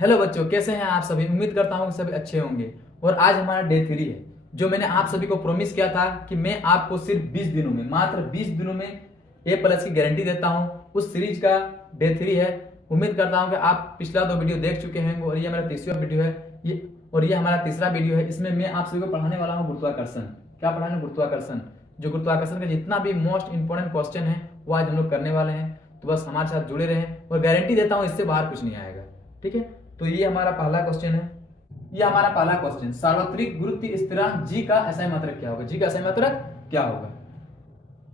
Hello बच्चों, कैसे हैं आप सभी। उम्मीद करता हूँ कि सभी अच्छे होंगे। और आज हमारा डे 3 है। जो मैंने आप सभी को प्रॉमिस किया था कि मैं आपको सिर्फ 20 दिनों में, मात्र 20 दिनों में A+ की गारंटी देता हूँ, उस सीरीज का डे 3 है। उम्मीद करता हूँ कि आप पिछला 2 वीडियो देख चुके हैं और ये मेरा तीसरा वीडियो है। ये हमारा तीसरा वीडियो है। इसमें मैं आप सभी को पढ़ाने वाला हूँ गुरुत्वाकर्षण। क्या पढ़ाना है? गुरुत्वाकर्षण। जो गुरुत्वाकर्षण का जितना भी मोस्ट इंपॉर्टेंट क्वेश्चन है वो आज हम लोग करने वाले हैं। तो बस हमारे साथ जुड़े रहें और गारंटी देता हूँ इससे बाहर कुछ नहीं आएगा। ठीक है, तो ये हमारा पहला क्वेश्चन है। ये हमारा पहला क्वेश्चन, सार्वत्रिक गुरुत्व स्थिरांक जी का SI मात्रक क्या होगा? जी का SI मात्रक क्या होगा?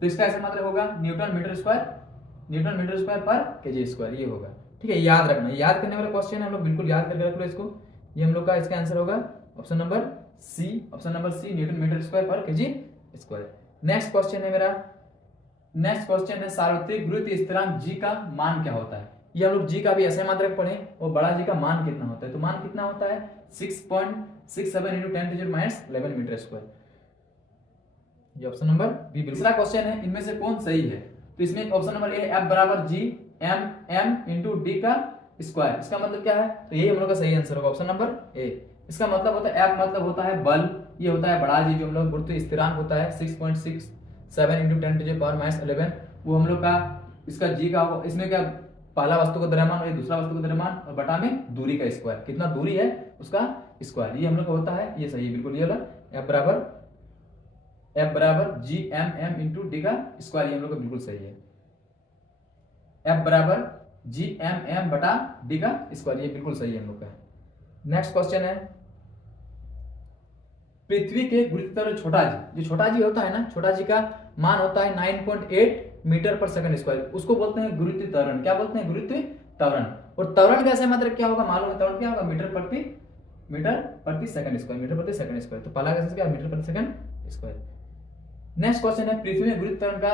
तो इसका SI मात्रक होगा न्यूटन मीटर स्क्वायर पर केजी स्क्वायर। ये होगा। ठीक है, याद रखना, याद करने वाला क्वेश्चन है। हम लोग बिल्कुल याद करके रख लो इसको। ये हम लोग का इसका आंसर होगा option number C, newton metre square पर केजी स्क्वायर। नेक्स्ट क्वेश्चन है मेरा। नेक्स्ट क्वेश्चन है, सार्वत्रिक गुरुत्व स्थिरांक जी का मान क्या होता है? ये हम लोग जी का भी SI मात्रक पढ़े और बड़ा जी का मान कितना होता है? तो मान कितना होता है? 6.67 × 10⁻11 मीटर स्क्वायर। ये ऑप्शन नंबर बी। दूसरा क्वेश्चन है, इनमें से कौन सही है? तो इसमें ऑप्शन नंबर ए, F बराबर G m × d का स्क्वायर। इसका मतलब क्या है? तो यही हम लोग का सही आंसर होगा, ऑप्शन नंबर ए। इसका मतलब होता है F मतलब होता है बल, ये होता है बड़ा जी, जो हम लोग गुरुत्व स्थिरांक होता है 6.67 × 10⁻11। वो हम लोग का इसका जी का होगा। इसमें क्या, पहला वस्तु का द्रव्यमान और दूसरा वस्तु का द्रव्यमान और बटा में दूरी का स्क्वायर, कितना दूरी है उसका स्क्वायर, ये हम लोग का होता है। ये सही है बिल्कुल, ये वाला F बराबर G m × d का स्क्वायर, ये हम लोग का बिल्कुल सही है। F बराबर G m बटा d का स्क्वायर, ये बिल्कुल सही है हम लोग का। नेक्स्ट क्वेश्चन है, पृथ्वी के गुरुत्व त्वरण छोटा जी, जो छोटा जी होता है ना, छोटा जी का मान होता है 9.8 मीटर पर सेकंड स्क्वायर। उसको बोलते हैं गुरुत्व त्वरण। क्या बोलते हैं? गुरुत्व त्वरण। और त्वरण का SI मात्रक क्या होगा? मालूम है त्वरण क्या होगा? मीटर प्रति सेकंड स्क्वायर। तो पहला का क्या? मीटर प्रति सेकंड स्क्वायर। नेक्स्ट क्वेश्चन है, पृथ्वी में गुरुत्व त्वरण का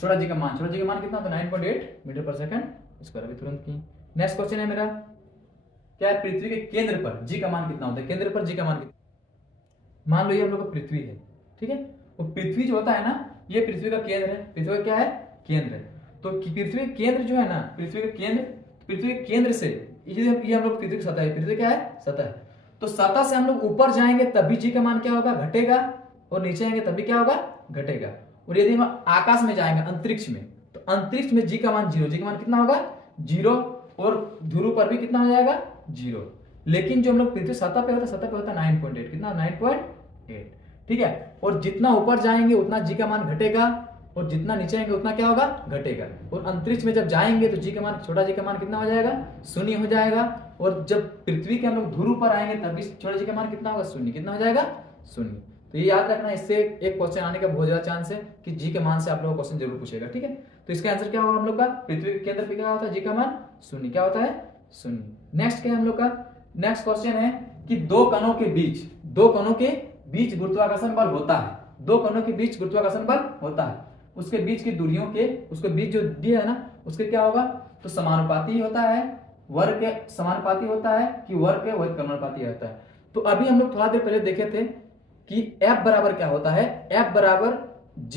छोटा जी का मान कितना होता है? 9.8 मीटर पर सेकंड स्क्वायर। अभी तुरंत की। नेक्स्ट क्वेश्चन है मेरा, क्या है, पृथ्वी के केंद्र पर जी का मान कितना होता है? केंद्र पर जी का मान कितना? मान लो ये हम लोग का पृथ्वी है, ठीक है। वो पृथ्वी जो होता है ना, ये पृथ्वी का केंद्र है। पृथ्वी का क्या है? केंद्र है। तो पृथ्वी का केंद्र जो है ना, पृथ्वी के केंद्र से ये हम लोग, पृथ्वी की सतह है। पृथ्वी क्या है? सतह है। तो सतह से हम लोग ऊपर जाएंगे तब भी जी का मान क्या होगा? घटेगा। और नीचे आएंगे तब भी क्या होगा? घटेगा। और यदि हम आकाश में जाएंगे, अंतरिक्ष में, तो अंतरिक्ष में जी का मान 0। जी का मान कितना होगा? 0। और ध्रुव पर भी कितना हो जाएगा? 0। लेकिन जो हम लोग पृथ्वी सतह पे होता है, सतह पे होता है 9.8। कितना? 9.8। ठीक है। और जितना ऊपर जाएंगे उतना जी का मान घटेगा, और जितना नीचे आएंगे उतना क्या होगा? घटेगा। और अंतरिक्ष में जब जाएंगे तो जी का मान, छोटा जी का मान कितना हो जाएगा? 0 हो जाएगा। और जब पृथ्वी के हम लोग ध्रुव पर आएंगे तब भी छोटा जी का मान कितना होगा? 0। कितना हो जाएगा? 0। तो ये याद रखना, इससे एक क्वेश्चन आने का बहुत ज्यादा चांस है कि जी के मान से आप लोगों को क्वेश्चन जरूर पूछेगा। ठीक है, तो इसका आंसर क्या होगा हम लोग का? पृथ्वी के केंद्र पे क्या होता है? जी का मान 0। क्या होता है? 0। नेक्स्ट क्या है हम लोग का? नेक्स्ट क्वेश्चन है कि दो कणों के बीच गुरुत्वाकर्षण बल होता है। दो कणों के बीच गुरुत्वाकर्षण बल होता है। उसके बीच की दूरियों के, उसके बीच जो दिया है ना, उसके क्या होगा? तो समानुपाती होता है, वर्ग के समानुपाती होता है कि वर्ग के व्युत्क्रमानुपाती होता है। तो अभी हम लोग थोड़ा देर पहले देखे थे कि F बराबर क्या होता है? F बराबर G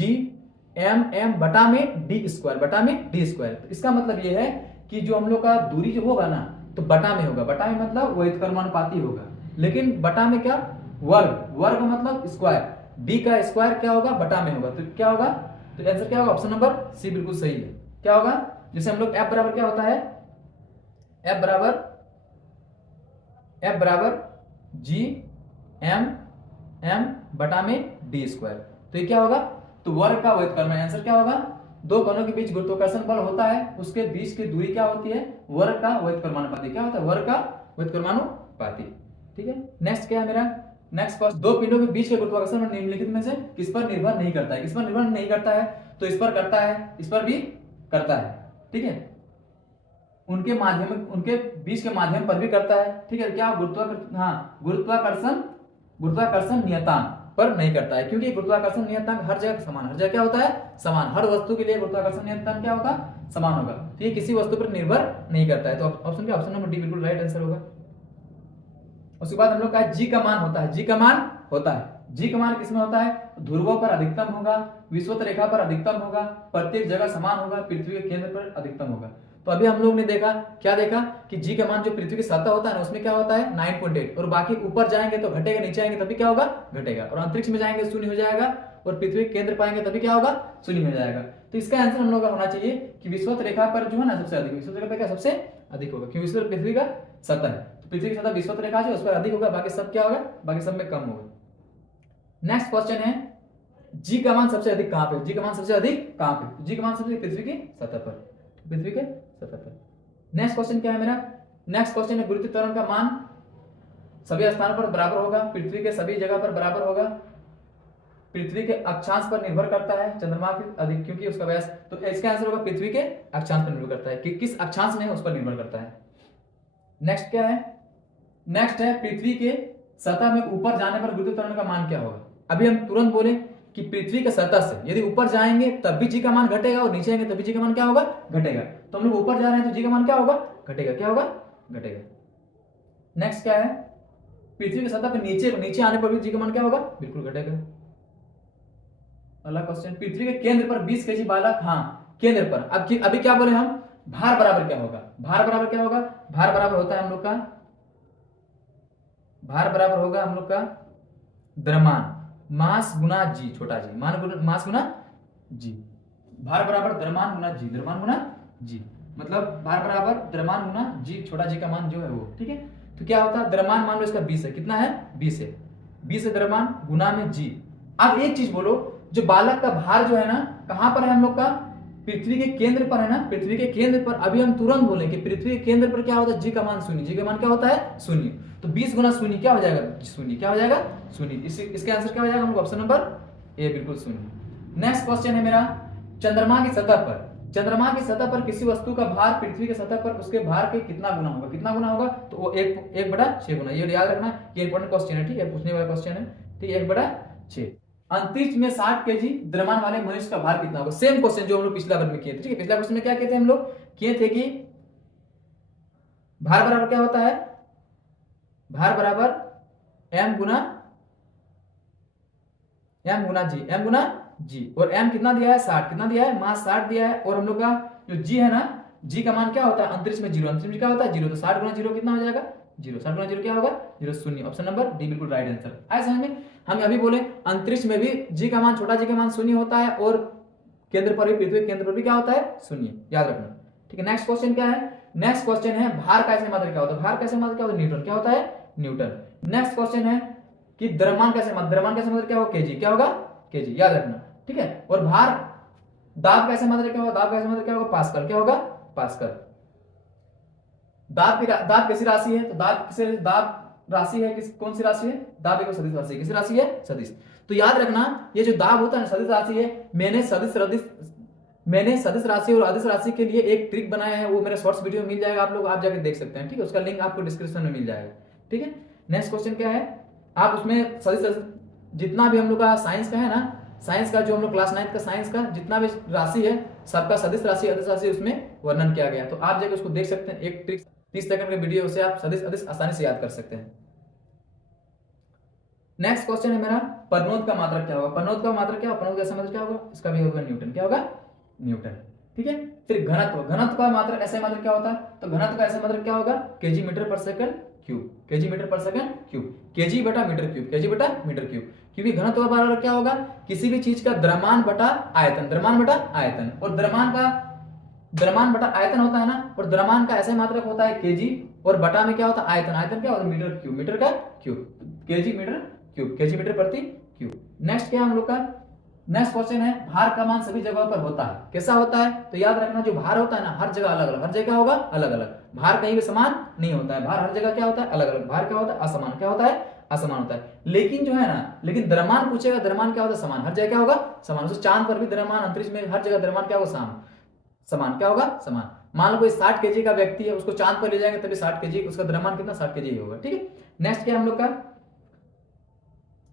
m बटा में d स्क्वायर। तो इसका मतलब ये है कि जो हम लोग का दूरी जो होगा ना, तो बटा में होगा। बटा में मतलब व्युत्क्रमानुपाती होगा। लेकिन बटा में क्या? वर्ग मतलब स्क्वायर। d का स्क्वायर क्या होगा? बटा में होगा। तो क्या होगा? तो आंसर क्या होगा? ऑप्शन नंबर सी बिल्कुल सही है। क्या होगा? जैसे हम लोग F बराबर क्या होता है? F बराबर G m बटा में d स्क्वायर। तो ये क्या होगा? तो वर्ग का व्युत्क्रमण। आंसर क्या होगा? दो कणों के बीच गुरुत्वाकर्षण बल होता है, उसके बीच की दूरी क्या होती है? वर्ग का व्युत्क्रमानुपाती। क्या होता है? वर्ग का व्युत्क्रमानुपाती। ठीक है। नेक्स्ट क्या है मेरा? नेक्स्ट क्वेश्चन, दो पिंडों के बीच के गुरुत्वाकर्षण बल निम्नलिखित में से किस पर निर्भर नहीं करता है? किस पर निर्भर नहीं करता है? तो इस पर करता है, इस पर भी करता है। ठीक है, उनके बीच के माध्यम पर भी करता है। ठीक है, क्या? गुरुत्वाकर्षण नियतांक पर नहीं करता है, क्योंकि गुरुत्वाकर्षण नियतांक हर जगह समान, हर जगह क्या होता है? समान। हर वस्तु के लिए गुरुत्वाकर्षण नियतांक क्या होगा? समान होगा। तो ये किसी वस्तु पर निर्भर नहीं करता है। तो ऑप्शन क्या? ऑप्शन नंबर डी बिल्कुल राइट आंसर होगा। उसके बाद हम लोग का जी का मान होता है। जी का मान होता है। जी का मान किसमें होता है? ध्रुवों पर अधिकतम होगा, विषुवत रेखा पर अधिकतम होगा, प्रत्येक जगह समान होगा, पृथ्वी के केंद्र पर अधिकतम होगा। तो अभी हम लोग ने देखा, क्या देखा कि जी का मान जो पृथ्वी की सतह होता है ना उसमें क्या होता है 9.8, और बाकी ऊपर जाएंगे तो घटेगा, नीचे आएंगे तभी क्या होगा घटेगा, और अंतरिक्ष में जाएंगे शून्य हो जाएगा, और पृथ्वी के केंद्र पाएंगे तभी क्या होगा शून्य हो जाएगा। तो इसका आंसर हम लोग का होना चाहिए कि विषुवत रेखा पर जो है ना सबसे अधिक, विषुवत रेखा पर क्या सबसे अधिक होगा, क्योंकि विषुवत पृथ्वी का सतह है, तो पृथ्वी की सतह विषुवत रेखा है उस पर अधिक होगा, बाकी सब क्या होगा, बाकी सब में कम होगा। नेक्स्ट क्वेश्चन है जी का मान सबसे अधिक कहां पे, जी का मान सबसे अधिक कहां पे, जी का मान सबसे पृथ्वी की सतह पर, पृथ्वी के सतह पर। नेक्स्ट क्वेश्चन क्या है मेरा, नेक्स्ट क्वेश्चन है गुरुत्व त्वरण का मान सभी स्थानों पर बराबर होगा, पृथ्वी के सभी जगह पर बराबर होगा, पृथ्वी के अक्षांश पर निर्भर करता है, चंद्रमा के अधिक क्योंकि उसका व्यास, तो इसका आंसर होगा पृथ्वी के अक्षांश पर निर्भर करता है, कि किस अक्षांश में है उस पर निर्भर करता है। नेक्स्ट क्या है, नेक्स्ट है पृथ्वी के सतह में ऊपर जाने पर गुरुत्व त्वरण का मान क्या होगा। अभी हम तुरंत बोले कि पृथ्वी के सतह से यदि ऊपर जाएंगे तब भी जी का मान घटेगा, और नीचे आएंगे तब भी जी का मान क्या होगा घटेगा, तो हम लोग ऊपर जा रहे हैं तो जी का मान क्या होगा घटेगा, क्या होगा घटेगा। नेक्स्ट क्या है, पृथ्वी की सतह पर नीचे आने पर भी जी का मान क्या होगा बिल्कुल घटेगा। अगला क्वेश्चन, पृथ्वी के केंद्र पर 20 केजी बालक, हाँ केंद्र पर, अभी क्या बोले हम, भार बराबर क्या होगा, भार बराबर क्या होगा, भार बराबर होता है हम लोग का, भार बराबर होगा हम लोग का द्रव्यमान मास गुना जी, छोटा जी, मास गुना जी, भार बराबर द्रव्यमान गुना जी, द्रव्यमान गुना जी, मतलब भार बराबर द्रव्यमान गुना जी, छोटा जी का मान जो है वो, ठीक है। तो क्या होता है, द्रव्यमान मान लो इसका 20 है, कितना है 20 है, 20 है द्रव्यमान गुना में जी। अब एक चीज बोलो, जो बालक का भार जो है ना कहां पर है हम लोग का, पृथ्वी के केंद्र पर है ना, पृथ्वी के केंद्र पर। अभी हम तुरंत बोले कि पृथ्वी के केंद्र पर क्या होता है, जी का मान शून्य, जी का मान क्या होता है शून्य, तो 20 गुना शून्य क्या हो जाएगा शून्य, क्या हो जाएगा शून्य, इसके आंसर क्या हो जाएगा हम लोग ऑप्शन नंबर ए बिल्कुल शून्य। नेक्स्ट क्वेश्चन है मेरा, चंद्रमा की सतह पर, चंद्रमा की सतह पर किसी वस्तु का भार पृथ्वी की सतह पर उसके भार के कितना गुना होगा, कितना गुना होगा, तो वो 1/6 गुना, ये याद रखना, ये इंपॉर्टेंट क्वेश्चन है, ठीक है, पूछने वाला क्वेश्चन है, ठीक है, 1/6। अंतरिक्ष में 60 केजी द्रव्यमान वाले मनुष्य का भार कितना होगा, सेम क्वेश्चन जो हम लोग पिछला बार में किए थे, ठीक है, पिछला क्वेश्चन में क्या कहते हैं हम लोग किए थे कि भार बराबर क्या होता है, भार बराबर m गुना जी, m गुना जी, और m कितना दिया है 60, कितना दिया है मास 60 दिया है, और हम लोग का जो g है ना, g का मान क्या होता है अंतरिक्ष में 0, अंतरिक्ष में क्या होता है 0, तो 60 गुना 0 कितना हो जाएगा 0, 60 गुना 0 क्या होगा 0, शून्य, ऑप्शन नंबर डी बिल्कुल राइट आंसर। आए समझ में, हम अभी बोले अंतरिक्ष में भी g का मान, छोटा g का मान शून्य होता है, और केंद्र पर भी, पृथ्वी केंद्र पर भी क्या होता है शून्य, याद रखना, ठीक है। नेक्स्ट क्वेश्चन क्या है, नेक्स्ट क्वेश्चन है भार कैसे मात्रक क्या होता है, भार कैसे मात्रक क्या होता है न्यूटन, क्या होता है न्यूटन। नेक्स्ट क्वेश्चन है कि द्रव्यमान कैसे मात्रक, द्रव्यमान कैसे मात्रक क्या होगा केजी, क्या होगा केजी, याद रखना, ठीक है। और भार दाब कैसे मात्रक क्या होगा, दाब कैसे मात्रक क्या होगा पास्कल, क्या होगा पास्कल। दाब कैसी राशि है, तो दाब राशि है कौन सी राशि है, दाब एक सदिश राशि है, किसी राशि है सदिश। तो याद रखना ये जो दाब होता है सदिश राशि है, मैंने सदिश राशि और अदिश राशि के लिए एक ट्रिक बनाया है, वो मेरे शॉर्ट्स वीडियो में मिल जाएगा, आप जाके देख सकते हैं, ठीक है, उसका लिंक आपको डिस्क्रिप्शन में मिल जाएगा, ठीक है। नेक्स्ट क्वेश्चन क्या है, आप उसमें सदिश जितना भी हम लोग का साइंस का है ना, साइंस का जो हम लोग क्लास 9 का साइंस का जितना भी राशि है सबका सदिश राशि अदिश राशि उसमें वर्णन किया गया, तो आप जाके उसको देख सकते हैं, एक ट्रिक 30 सेकंड के वीडियो से आप सदिश अदिश आसानी से याद कर सकते हैं। नेक्स्ट क्वेश्चन है मेरा, परनोद का मात्रक क्या होगा, परनोद का मात्रक क्या होगा, परनोद का मात्रक क्या होगा, इसका भी होगा न्यूटन, क्या होगा न्यूटन, ठीक है। फिर घनत्व, घनत्व का मात्रक ऐसे मात्रक क्या होता है, तो घनत्व का ऐसे मात्रक क्या होगा केजी मीटर पर सेकंड क्यूब, केजी मीटर पर सेकंड क्यूब, केजी बटा मीटर क्यूब, केजी बटा मीटर क्यूब, क्योंकि घनत्व का बराबर क्या होगा किसी भी चीज का द्रव्यमान बटा आयतन, द्रव्यमान बटा आयतन, और द्रव्यमान बटा आयतन होता है ना, और द्रव्यमान का ऐसे मात्रक होता है केजी, और बटा में क्या होता है आयतन, आयतन क्या होता है मीटर क्यूब, मीटर का cube, KG metre cube, KG metre प्रति क्यूब। नेक्स्ट क्या हम लोग का, नेक्स्ट क्वेश्चन है भार का मान सभी जगहों पर होता है, कैसा होता है, तो याद रखना जो भार होता है ना हर जगह अलग अलग, हर जगह होगा अलग अलग, भार कहीं भी समान नहीं होता है, भार हर जगह क्या होता है अलग अलग, भार क्या होता है असमान, क्या होता है असमान होता है। लेकिन जो है ना, लेकिन द्रव्यमान पूछेगा, द्रव्यमान क्या होता है समान, हर जगह क्या होगा समान, उस चांद पर भी द्रव्यमान, अंतरिक्ष में हर जगह द्रव्यमान क्या होगा समान, क्या होगा समान। मान लो कोई 60 केजी का व्यक्ति है, उसको चांद पर ले जाएंगे तभी 60 केजी, उसका द्रव्यमान कितना 60 केजी होगा, ठीक है। नेक्स्ट क्या हम लोग का,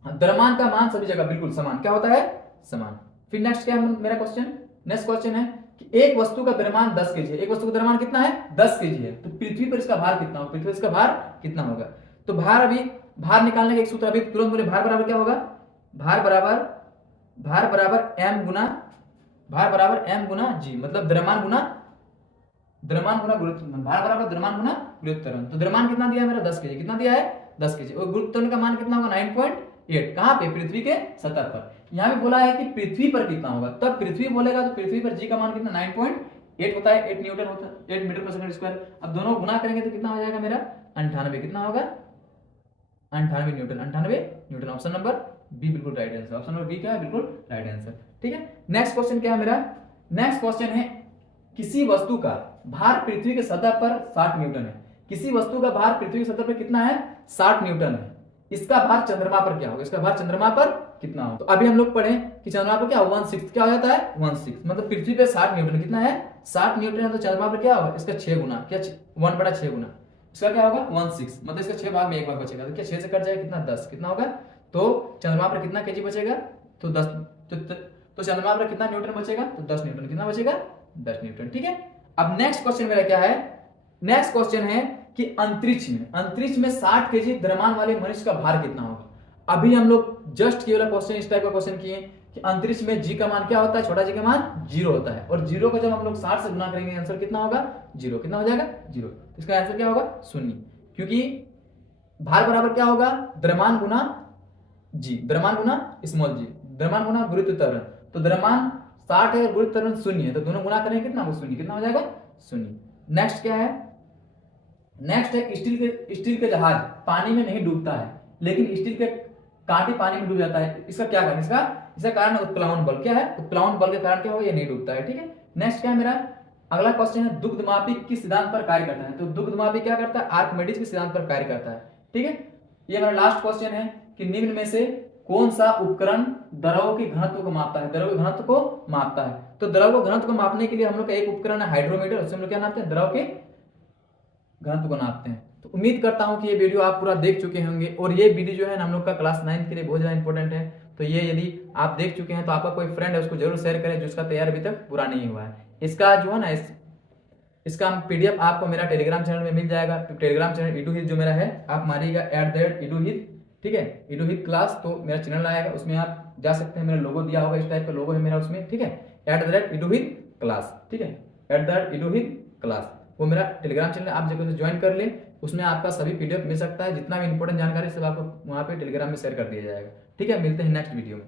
द्रव्यमान का मान सभी जगह बिल्कुल समान क्या होता है समान। फिर नेक्स्ट क्या है मेरा क्वेश्चन, नेक्स्ट क्वेश्चन है कि एक वस्तु का द्रव्यमान 10 केजी है, एक वस्तु का द्रव्यमान कितना है 10 केजी है, तो पृथ्वी पर इसका भार कितना होगा, पृथ्वी पर इसका भार कितना होगा, तो भार अभी भार निकालने का एक सूत्र अभी तुरंत बोले, भार बराबर क्या होगा, भार बराबर m गुना जी, मतलब द्रव्यमान गुना द्रव्यमान गुना गुरुत्व त्वरण, भार बराबर द्रव्यमान गुना गुरुत्व त्वरण। तो द्रव्यमान कितना दिया है मेरा 10 केजी, कितना दिया है 10 केजी, और गुरुत्व त्वरण का मान कितना होगा 9.8, कहां पे पृथ्वी के सतह पर। यहाँ भी बोला है कि पृथ्वी पर कितना होगा, तब पृथ्वी बोलेगा तो पृथ्वी पर जी का मान कितना 9.8 होता है, 8 न्यूटन होता है, 8 मीटर पर सेकंड स्क्वायर। अब दोनों गुना करेंगे तो कितना हो जाएगा मेरा 98, कितना होगा 98 newton, 98 newton. Option number B बिल्कुल right answer, option number B क्या है बिल्कुल राइट आंसर। ठीक है, नेक्स्ट क्वेश्चन क्या है मेरा, नेक्स्ट क्वेश्चन है किसी वस्तु का भार पृथ्वी के सतह पर 60 न्यूटन है, किसी वस्तु का भार पृथ्वी की सतह पर कितना है 60 न्यूटन है, इसका भार चंद्रमा पर क्या होगा, इसका भार चंद्रमा पर कितना होगा। तो अभी हम लोग पढ़े कि चंद्रमा पर क्या 1/6 क्या हो जाता है 1/6, मतलब पृथ्वी पे 60 न्यूटन, कितना है 60 न्यूटन है, तो चंद्रमा पर क्या होगा इसका 6 गुना, क्या 1/6 गुना, इसका क्या होगा 1/6, मतलब इसका 6 भाग में 1 भाग बचेगा, तो क्या 6 से कट जाएगा कितना 10, कितना होगा, तो चंद्रमा पर कितना केजी बचेगा, तो 10, तो चंद्रमा पर कितना न्यूटन बचेगा, तो 10 न्यूटन, कितना बचेगा 10 न्यूटन। ठीक है, अब नेक्स्ट क्वेश्चन मेरा क्या है, नेक्स्ट क्वेश्चन है कि अंतरिक्ष में 60 केजी द्रव्यमान वाले मनुष्य का भार कितना होगा। अभी हम लोग जस्ट केवल क्वेश्चन इस टाइप का क्वेश्चन किए कि अंतरिक्ष में जी का मान क्या होता है, छोटा जी का मान 0 होता है, और 0 का जब हम लोग 60 से गुना करेंगे आंसर कितना होगा 0, कितना हो जाएगा 0, इसका आंसर क्या होगा 0, क्योंकि भार बराबर क्या होगा द्रव्यमान गुना जी, द्रव्यमान गुना स्मॉल जी, द्रव्यमान गुना गुरुत्व त्वरण, तो द्रव्यमान 60 है और गुरुत्व त्वरण 0 है, तो दोनों गुना करेंगे कितना होगा 0, कितना हो जाएगा 0। नेक्स्ट क्या है, नेक्स्ट है स्टील के जहाज पानी में नहीं डूबता है, लेकिन स्टील के कांटे पानी में डूब जाता है, इसका क्या कारण, इसका कारण उत्प्लावन बल, क्या है उत्प्लावन बल के कारण क्या होगा ये नहीं डूबता है। ठीक है, नेक्स्ट क्या है मेरा अगला क्वेश्चन है दुग्धमापी किस सिद्धांत पर कार्य करता है, तो दुग्धमापी क्या करता है आर्किमिडीज के सिद्धांत पर कार्य करता है। ठीक है, ये मेरा लास्ट क्वेश्चन है कि निम्न में से कौन सा उपकरण द्रव के घनत्व को मापता है, द्रव के घनत्व को मापता है। तो द्रव के घनत्व को मापने के लिए हम लोग का एक उपकरण है हाइड्रोमीटर, उससे हम लोग क्या नापते हैं द्रव के घनत्व को नापते हैं। तो उम्मीद करता हूं कि ये वीडियो आप पूरा देख चुके होंगे, और ये वीडियो जो है हम लोग का क्लास 9 के लिए बहुत ज्यादा इंपॉर्टेंट है। तो ये यदि आप देख चुके हैं तो आपका कोई फ्रेंड है उसको जरूर शेयर करें जिसका तैयार अभी तक पूरा नहीं हुआ है। इसका जो है ना इसका पीडीएफ आपको मेरा टेलीग्राम चैनल में मिल जाएगा, टेलीग्राम चैनल इडूहित जो मेरा है आप मारिएगा @इडूहित, ठीक है इडूहित क्लास, तो मेरा चैनल आएगा, उसमें आप जा सकते हैं, मेरा लोगो दिया होगा, इस टाइप का लोगो है मेरा उसमें। ठीक है @इडूहित क्लास, ठीक है @इडूहित क्लास, वो मेरा टेलीग्राम चैनल आप जगह से ज्वाइन कर ले, उसमें आपका सभी पीडीएफ मिल सकता है, जितना भी इंपॉर्टेंट जानकारी सब आपको वहाँ पे टेलीग्राम में शेयर कर दिया जाएगा। ठीक है, मिलते हैं नेक्स्ट वीडियो में।